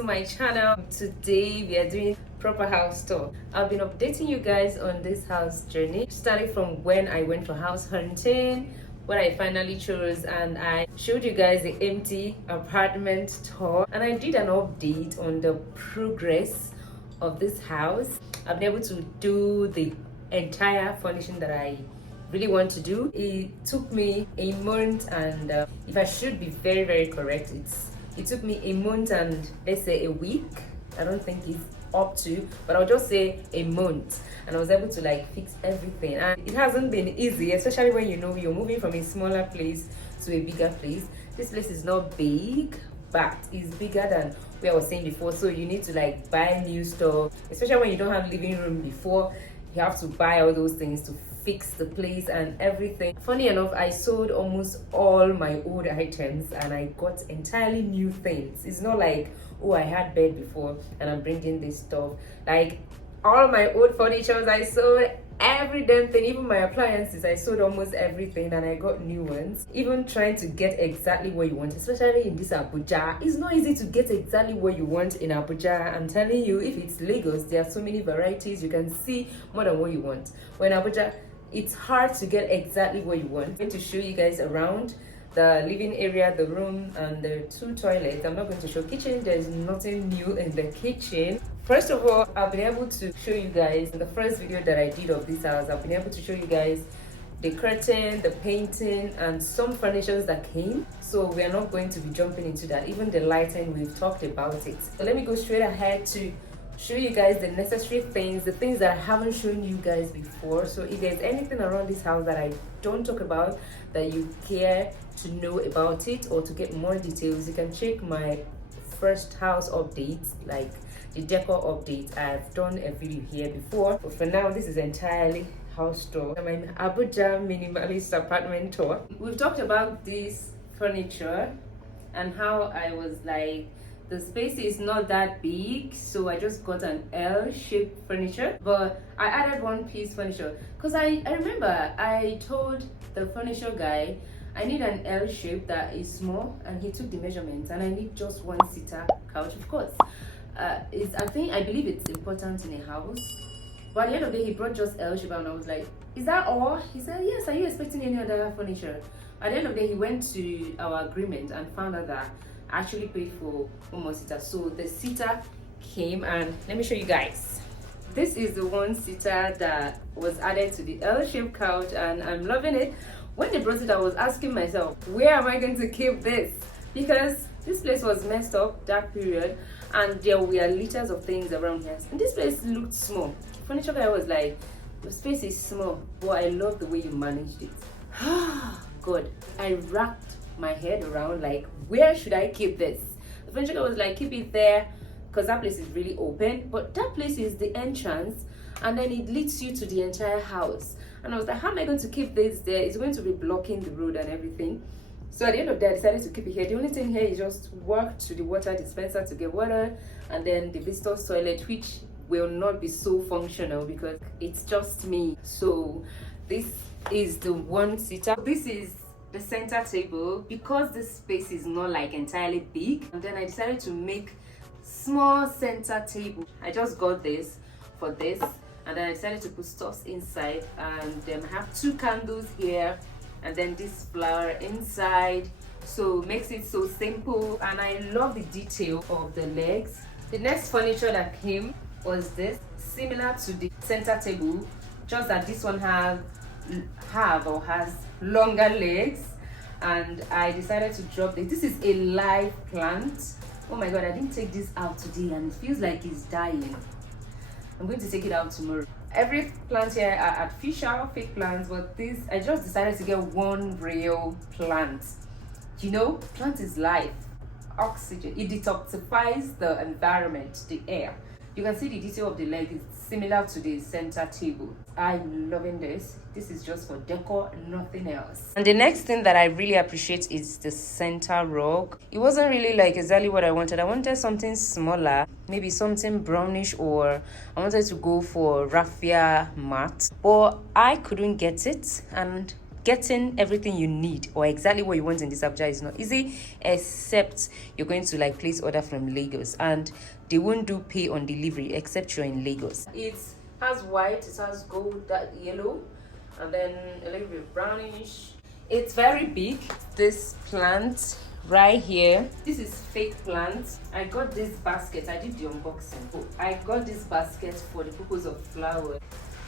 to my channel. Today we are doing proper house tour. I've been updating you guys on this house journey, starting from when I went for house hunting, what I finally chose, and I showed you guys the empty apartment tour, and I did an update on the progress of this house. I've been able to do the entire furnishing that I really want to do. It took me a month, and if I should be very correct, it took me a month and let's say a week. I don't think it's up to, but I'll just say a month, and I was able to like fix everything. And it hasn't been easy, especially when you know you're moving from a smaller place to a bigger place. This place is not big, but it's bigger than where I was saying before, so you need to like buy new stuff, especially when you don't have living room before. You have to buy all those things to fix the place and everything. Funny enough, I sold almost all my old items and I got entirely new things. It's not like, oh, I had bed before and I'm bringing this stuff. Like all my old furnitures, I sold every damn thing. Even my appliances, I sold almost everything and I got new ones. Even trying to get exactly what you want, especially in this Abuja, it's not easy to get exactly what you want in Abuja. I'm telling you, if it's Lagos, there are so many varieties. You can see more than what you want. When Abuja, it's hard to get exactly what you want. I'm going to show you guys around the living area, the room, and the two toilets. I'm not going to show kitchen. There's nothing new in the kitchen. First of all, I've been able to show you guys in the first video that I did of this house. I've been able to show you guys the curtain, the painting, and some furnitures that came. So we are not going to be jumping into that. Even the lighting, we've talked about it. So let me go straight ahead to show you guys the necessary things, the things that I haven't shown you guys before. So if there's anything around this house that I don't talk about, that you care to know about it or to get more details, you can check my first house updates, like the decor update. I've done a video here before, but for now this is entirely house tour. I'm in Abuja minimalist apartment tour. We've talked about this furniture and how I was like, the space is not that big, so I just got an L-shaped furniture, but I added one piece furniture because I remember I told the furniture guy I need an L shape that is small, and he took the measurements, and I need just one seater couch. Of course, I believe it's important in a house. But at the end of the day, he brought just L shape, and I was like, is that all? He said, yes. Are you expecting any other furniture? At the end of the day, he went to our agreement and found out that I actually paid for one more seater. So the seater came, and let me show you guys. This is the one seater that was added to the L-shaped couch, and I'm loving it. When they brought it, I was asking myself, where am I going to keep this? Because this place was messed up that period, and there were liters of things around here. And this place looked small. Furniture guy was like, the space is small, but I love the way you managed it. God, I wrapped my head around like, where should I keep this? The furniture guy was like, keep it there, because that place is really open, but that place is the entrance, and then it leads you to the entire house. And I was like, how am I going to keep this there? It's going to be blocking the road and everything. So at the end of the day, I decided to keep it here. The only thing here is just walk to the water dispenser to get water, and then the visitor's toilet, which will not be so functional because it's just me. So this is the one seater. This is the center table, because this space is not like entirely big, and then I decided to make small center table. I just got this for this, and then I decided to put stuffs inside, and then I have two candles here, and then this flower inside, so makes it so simple. And I love the detail of the legs. The next furniture that came was this, similar to the center table, just that this one has longer legs, and I decided to drop this. This is a live plant. Oh my god, I didn't take this out today and it feels like it's dying. I'm going to take it out tomorrow. Every plant here are artificial, fake plants, but this, I just decided to get one real plant. You know, plant is life, oxygen. It detoxifies the environment, the air. You can see the detail of the leg is similar to the center table. I'm loving this. This is just for decor, nothing else. And the next thing that I really appreciate is the center rug. It wasn't really like exactly what I wanted. I wanted something smaller, maybe something brownish, or I wanted to go for raffia mat, but I couldn't get it. And getting everything you need or exactly what you want in this Abuja is not easy, except you're going to like place order from Lagos, and they won't do pay on delivery except you're in Lagos. It has white, it has gold, that yellow, and then a little bit brownish. It's very big. This plant right here, this is fake plant. I got this basket, I did the unboxing. I got this basket for the purpose of flower.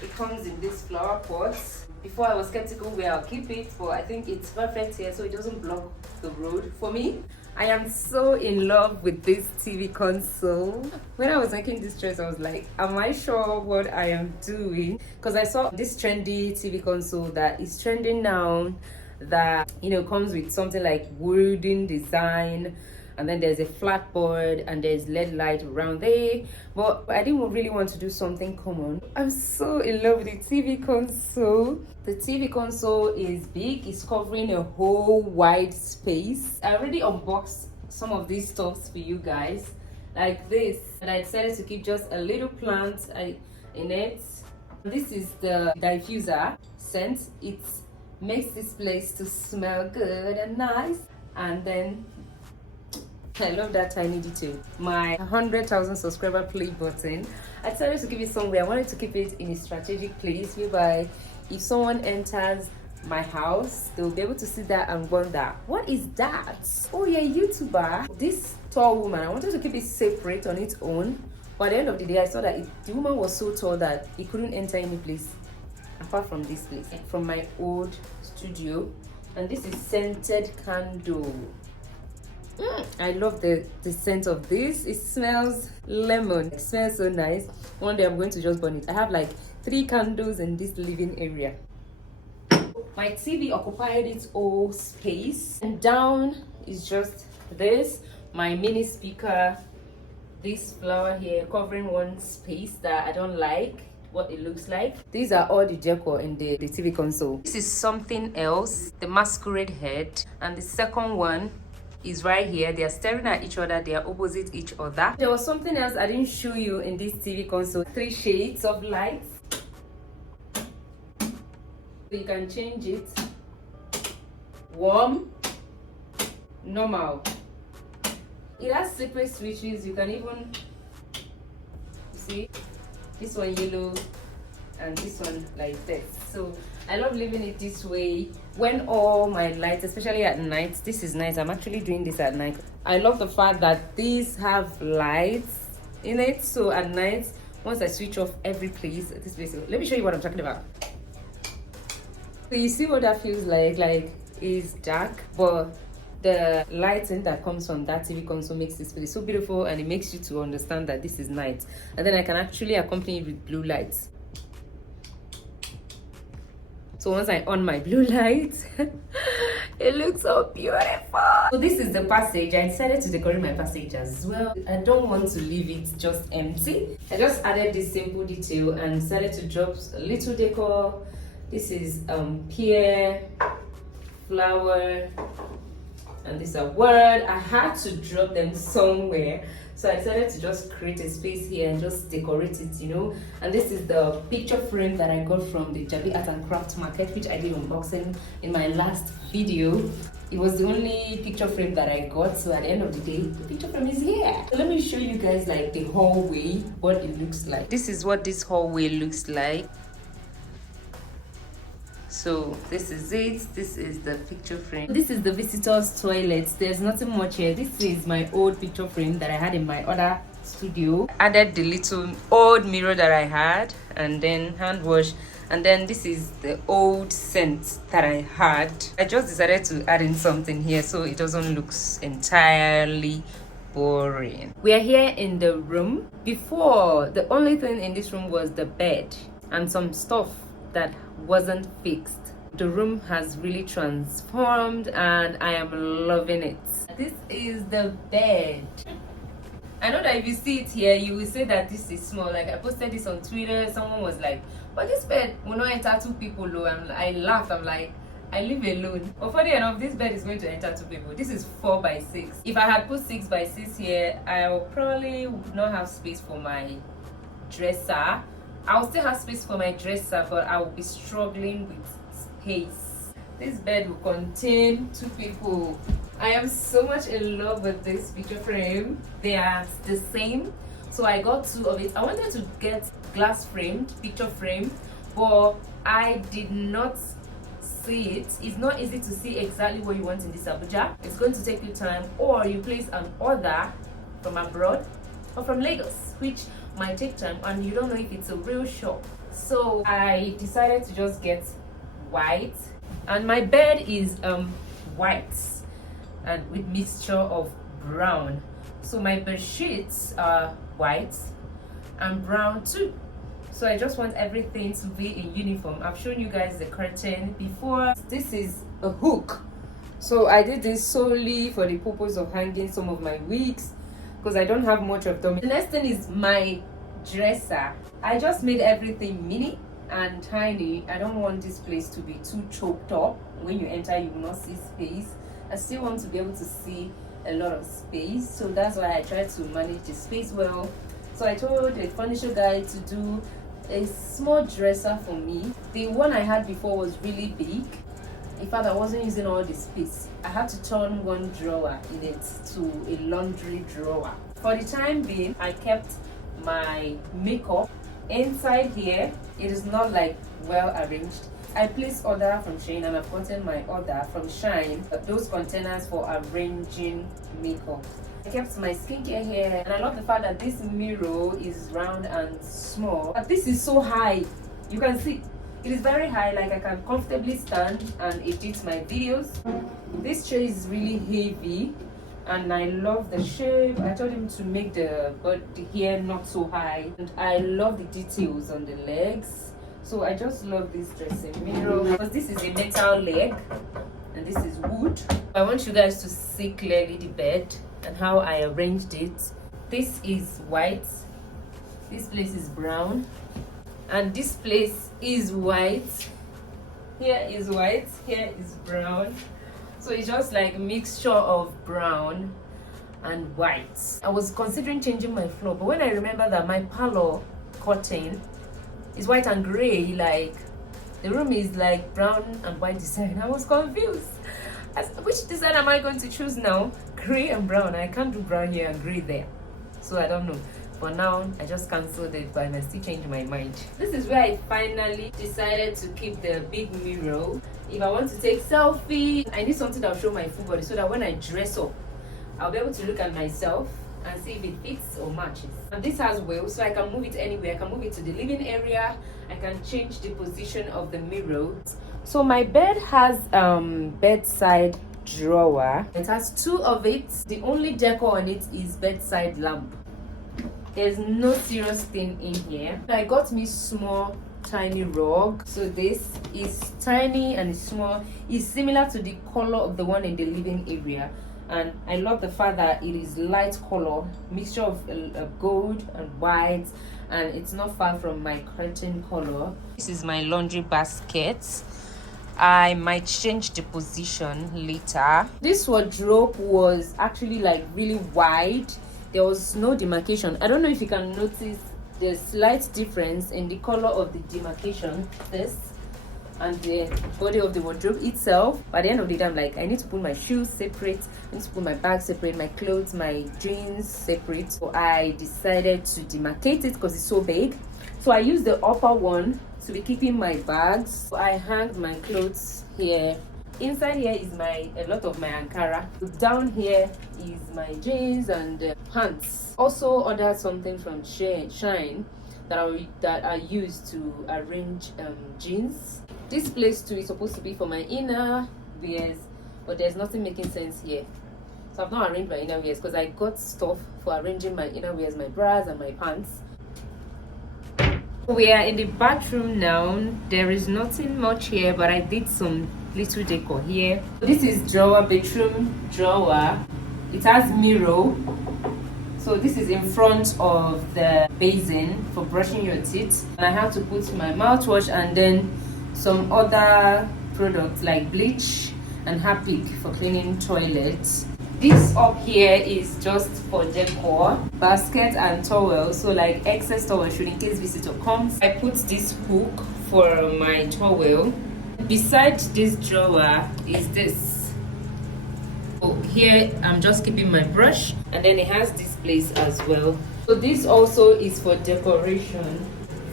It comes in this flower pot. Before I was skeptical where I'll keep it, but I think it's perfect here so it doesn't block the road for me. I am so in love with this TV console. When I was making this dress, I was like, am I sure what I am doing? Because I saw this trendy TV console that is trending now, that, you know, comes with something like wooden design, and then there's a flat board and there's LED light around there. But I didn't really want to do something common. I'm so in love with the TV console. The TV console is big, it's covering a whole wide space. I already unboxed some of these stuffs for you guys, like this, and I decided to keep just a little plant in it. This is the diffuser scent. It makes this place to smell good and nice. And then I love that tiny detail. My 100,000 subscriber play button, I decided to keep it somewhere. I wanted to keep it in a strategic place whereby if someone enters my house, they'll be able to see that and wonder, what is that? Oh, you're a YouTuber. This tall woman, I wanted to keep it separate on its own. But at the end of the day, I saw that the woman was so tall that it couldn't enter any place apart from this place, from my old studio. And this is scented candle. I love the scent of this. It smells lemon. It smells so nice. One day I'm going to just burn it. I have like 3 candles in this living area. My TV occupied its whole space, and down is just this, my mini speaker, this flower here covering one space that I don't like what it looks like. These are all the decor in the TV console. This is something else, the masquerade head, and the second one is right here. They are staring at each other, they are opposite each other. There was something else I didn't show you in this TV console. 3 shades of lights. You can change it. Warm, normal. It has separate switches. You can even see this one yellow and this one like this. So I love leaving it this way. When all my lights, especially at night, this is nice. I'm actually doing this at night. I love the fact that these have lights in it. So at night, once I switch off every place, this place, let me show you what I'm talking about. So you see what that feels like it's dark, but the lighting that comes from that TV console makes this place so beautiful, and it makes you to understand that this is night. And then I can actually accompany it with blue lights. So once I on my blue lights, it looks so beautiful. So this is the passage. I decided to decorate my passage as well. I don't want to leave it just empty. I just added this simple detail and decided to drop a little decor. This is pear, flower, and this is a word. I had to drop them somewhere, so I decided to just create a space here and just decorate it, you know. And this is the picture frame that I got from the Jabi Art and Craft Market, which I did unboxing in my last video. It was the only picture frame that I got, so at the end of the day, the picture frame is here. So let me show you guys like the hallway, what it looks like. This is what this hallway looks like. So this is it. This is the picture frame. This is the visitors' toilet. There's nothing much here. This is my old picture frame that I had in my other studio. Added the little old mirror that I had, and then hand wash. And then this is the old scent that I had. I just decided to add in something here so it doesn't look entirely boring. We are here in the room. Before, the only thing in this room was the bed and some stuff that wasn't fixed. The room has really transformed and I am loving it. This is the bed. I know that if you see it here, you will say that this is small. Like I posted this on Twitter, someone was like, but this bed will not enter 2 people low. I laughed, I'm like, I live alone. But funny enough, this bed is going to enter 2 people. This is 4 by 6. If I had put 6 by 6 here, I would probably not have space for my dresser. I'll still have space for my dresser, but I will be struggling with space. This bed will contain 2 people. I am so much in love with this picture frame. They are the same, so I got 2 of it. I wanted to get glass framed picture frame, but I did not see it. It's not easy to see exactly what you want in this Abuja. It's going to take you time, or you place an order from abroad or from Lagos, which might take time, and you don't know if it's a real shop. So I decided to just get white, and my bed is white and with mixture of brown. So my bed sheets are white and brown too. So I just want everything to be in uniform. I've shown you guys the curtain before. This is a hook. So I did this solely for the purpose of hanging some of my wigs, because I don't have much of them. The next thing is my dresser. I just made everything mini and tiny. I don't want this place to be too choked up. When you enter, you will not see space. I still want to be able to see a lot of space, so that's why I try to manage the space well. So I told the furniture guy to do a small dresser for me. The one I had before was really big. In fact, I wasn't using all the space. I had to turn one drawer in it to a laundry drawer. For the time being, I kept my makeup inside here. It is not like well arranged. I placed order from SHEIN, and I've gotten my order from SHEIN, those containers for arranging makeup. I kept my skincare here, and I love the fact that this mirror is round and small. But this is so high. You can see it is very high, like I can comfortably stand and edit my videos. This tray is really heavy, and I love the shape. I told him to make the hair not so high, and I love the details on the legs. So I just love this dressing mirror, because this is a metal leg and this is wood. I want you guys to see clearly the bed and how I arranged it. This is white, this place is brown, and this place is white. Here is white, here is brown. So it's just like a mixture of brown and white. I was considering changing my floor, but when I remember that my parlor curtain is white and gray, like the room is like brown and white design, I was confused. Which design am I going to choose now? Gray and brown. I can't do brown here and gray there, so I don't know. For now, I just cancelled it, but I might still change my mind. This is where I finally decided to keep the big mirror. If I want to take selfie, I need something that will show my full body, so that when I dress up, I'll be able to look at myself and see if it fits or matches. And this has wheels, so I can move it anywhere. I can move it to the living area. I can change the position of the mirror. So my bed has bedside drawer. It has 2 of it. The only decor on it is bedside lamp. There's no serious thing in here. I got me small tiny rug. So this is tiny and it's small. It's similar to the color of the one in the living area, and I love the fact that it is light color, mixture of gold and white, and it's not far from my curtain color. This is my laundry basket. I might change the position later. This wardrobe was actually like really wide. There was no demarcation. I don't know if you can notice the slight difference in the color of the demarcation, this and the body of the wardrobe itself. By the end of the day, I'm like, I need to put my shoes separate, I need to put my bag separate, my clothes, my jeans separate. So I decided to demarcate it because it's so big. So I used the upper one to be keeping my bags. So I hanged my clothes here. Inside here is a lot of my Ankara. Down here is my jeans and pants. Also ordered something from SHEIN that I used to arrange jeans. This place too is supposed to be for my inner wears, but there's nothing making sense here. So I've not arranged my inner wears because I got stuff for arranging my inner wears, my bras and my pants. We are in the bathroom now. There is nothing much here, but I did some little decor here. This is bedroom drawer. It has mirror. So this is in front of the basin for brushing your teeth. And I have to put my mouthwash and then some other products like bleach and Harpic for cleaning toilets. This up here is just for decor, basket and towel, so like excess towel should in case visitor comes. I put this hook for my towel. Beside this drawer is this. So here I'm just keeping my brush, and then it has this place as well. So this also is for decoration,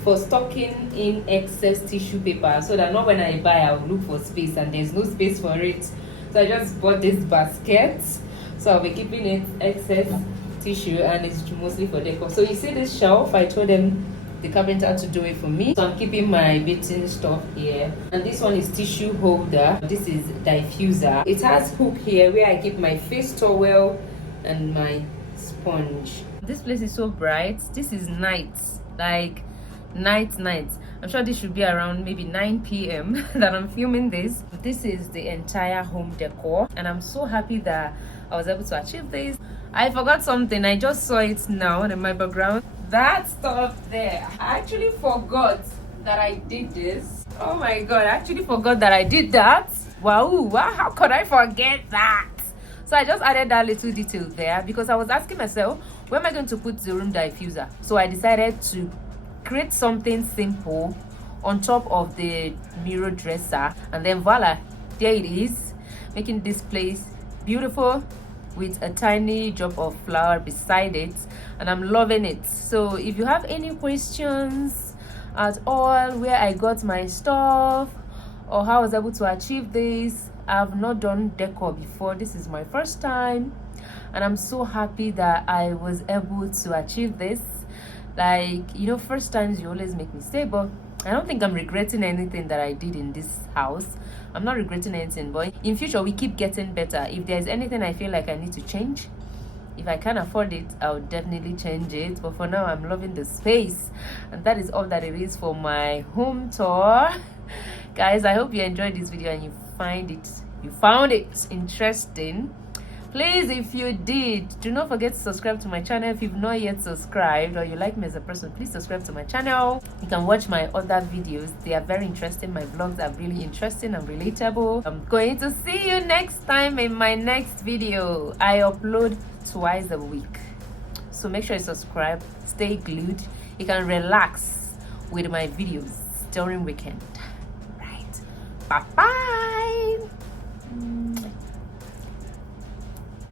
for stocking in excess tissue paper, so that not when I buy I'll look for space and there's no space for it. So I just bought this basket, so I'll be keeping it excess tissue, and it's mostly for decor. So you see this shelf, I told them the carpenter to do it for me, so I'm keeping my bathing stuff here. And this one is tissue holder. This is diffuser. It has hook here where I keep my face towel and my sponge. This place is so bright. This is night, like night. I'm sure this should be around maybe 9 p.m. that I'm filming this. This is the entire home decor, and I'm so happy that I was able to achieve this. I forgot something. I just saw it now in my background. That stuff there, I actually forgot that I did this. Oh my god, I actually forgot that I did that. Wow, how could I forget that? So I just added that little detail there because I was asking myself, where am I going to put the room diffuser? So I decided to create something simple on top of the mirror dresser, and then voila, there it is, making this place beautiful with a tiny drop of flower beside it, and I'm loving it. So if you have any questions at all, where I got my stuff or how I was able to achieve this, I've not done decor before. This is my first time, and I'm so happy that I was able to achieve this. Like, you know, first times you always make mistakes, but I don't think I'm regretting anything that I did in this house. I'm not regretting anything, but in future we keep getting better. If there's anything I feel like I need to change, if I can afford it, I'll definitely change it. But for now, I'm loving the space, and that is all that it is for my home tour. Guys, I hope you enjoyed this video and you found it interesting. Please, if you did, do not forget to subscribe to my channel. If you've not yet subscribed or you like me as a person, please subscribe to my channel. You can watch my other videos. They are very interesting. My vlogs are really interesting and relatable. I'm going to see you next time in my next video. I upload twice a week, so make sure you subscribe. Stay glued. You can relax with my videos during weekend. Right, bye bye.